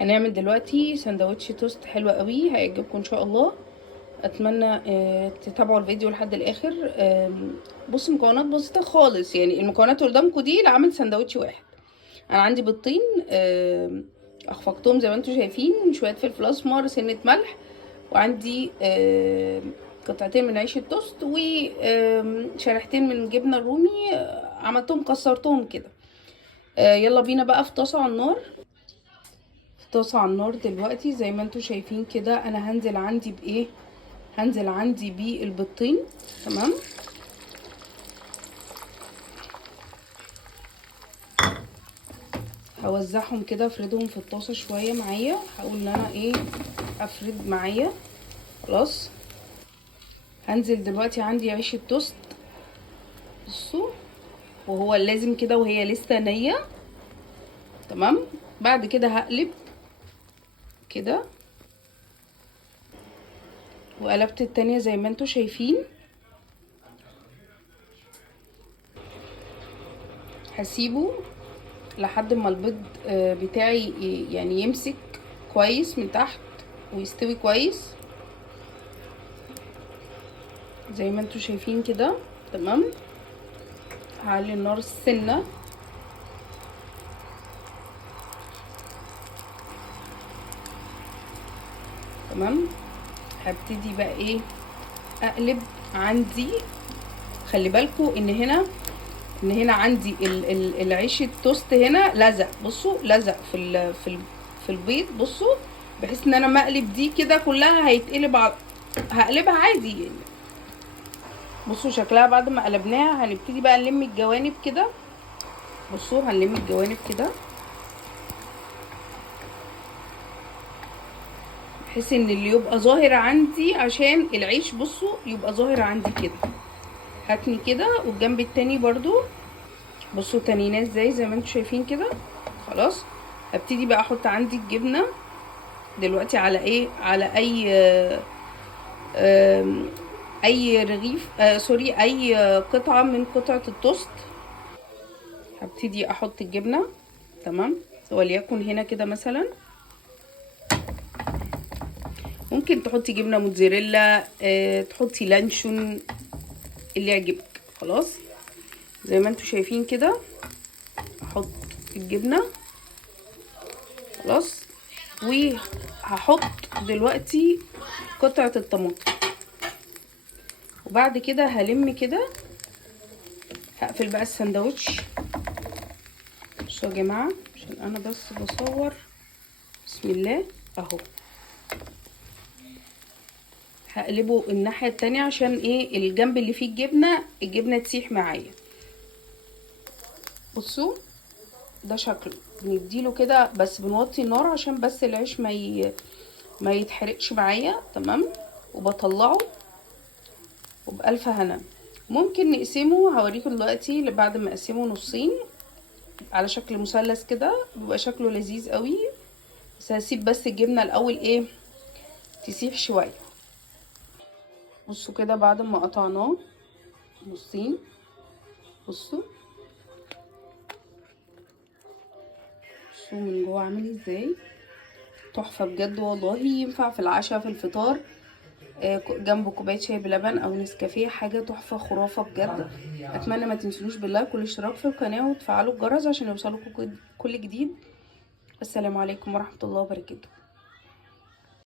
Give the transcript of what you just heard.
هنعمل دلوقتي سندوتش توست حلو قوي، هيعجبكم ان شاء الله. اتمنى تتابعوا الفيديو لحد الاخر. بصوا، مكونات بسيطه خالص، يعني المكونات اللي قدامكم دي لعمل سندوتش واحد. انا عندي بيضتين اخفقتهم زي ما انتم شايفين، شويه فلفل اسمر، سنه ملح، وعندي قطعتين من عيش التوست وشريحتين من الجبنه الرومي، عملتهم كسرتهم كده. يلا بينا بقى في طاسه على النار. طاسه على النار دلوقتي زي ما انتم شايفين كده. انا هنزل عندي بايه؟ هنزل عندي بالبيضتين. تمام. هوزعهم كده، افردهم في الطاسه شويه معايا. هقول ان انا ايه، افرد معايا. خلاص. هنزل دلوقتي عندي عيش التوست. بصوا، وهو لازم كده وهي لسه نيه. تمام. بعد كده هقلب كده، وقلبت التانية زي ما انتوا شايفين. هسيبه لحد ما البيض بتاعي يعني يمسك كويس من تحت ويستوي كويس زي ما انتوا شايفين كده. تمام. هعلي النار السنه. تمام. هبتدي بقى ايه، اقلب عندي. خلي بالكوا ان هنا عندي العيش التوست هنا لزق. بصوا، لزق في البيض. بصوا، بحيث ان انا مقلب دي كده كلها هيتقلب هقلبها عادي يعني. بصوا شكلها بعد ما قلبناها. هنبتدي بقى نلم الجوانب كده. بصوا، هنلم الجوانب كده بحيث ان اللي يبقى ظاهر عندي عشان العيش، بصوا، يبقى ظاهر عندي كده. هاتني كده والجنب التاني برضو. بصوا تانيناه ازاي زي ما انتوا شايفين كده. خلاص. هبتدي بقى احط عندي الجبنه دلوقتي على ايه، على اي رغيف، سوري، اي قطعه من قطعه التوست. هبتدي احط الجبنه. تمام. وليكن هنا كده مثلا. ممكن تحطي جبنه موتزاريلا، تحطي لانشون، اللي يعجبك. خلاص. زي ما انتوا شايفين كده. احط الجبنه. خلاص. وهحط دلوقتي قطعه الطماطم، وبعد كده هلم كده. هقفل بقى السندوتش. بصوا يا جماعه، عشان انا بس بصور. بسم الله. اهو. هقلبه الناحيه التانية عشان ايه، الجنب اللي فيه الجبنه تسيح معايا. بصوا، ده شكله. بنديله كده بس بنوطي النار عشان بس العيش ما يتحرقش معايا. تمام. وبطلعه وبألف هنا. ممكن نقسمه، هوريكم دلوقتي بعد ما اقسمه نصين على شكل مثلث كده، بيبقى شكله لذيذ قوي. بس هسيب بس الجبنه الاول ايه، تسيح شويه. بصوا كده بعد ما قطعناه نصين. بصوا من جوه عامل ازاي. تحفه بجد والله. ينفع في العشاء، في الفطار، جنبه كوبايه شاي بلبن او نسكافيه. حاجه تحفه خرافه بجد. اتمنى ما تنسونوش باللايك والاشتراك في القناه وتفعلوا الجرس عشان يوصلكم كل جديد. السلام عليكم ورحمه الله وبركاته.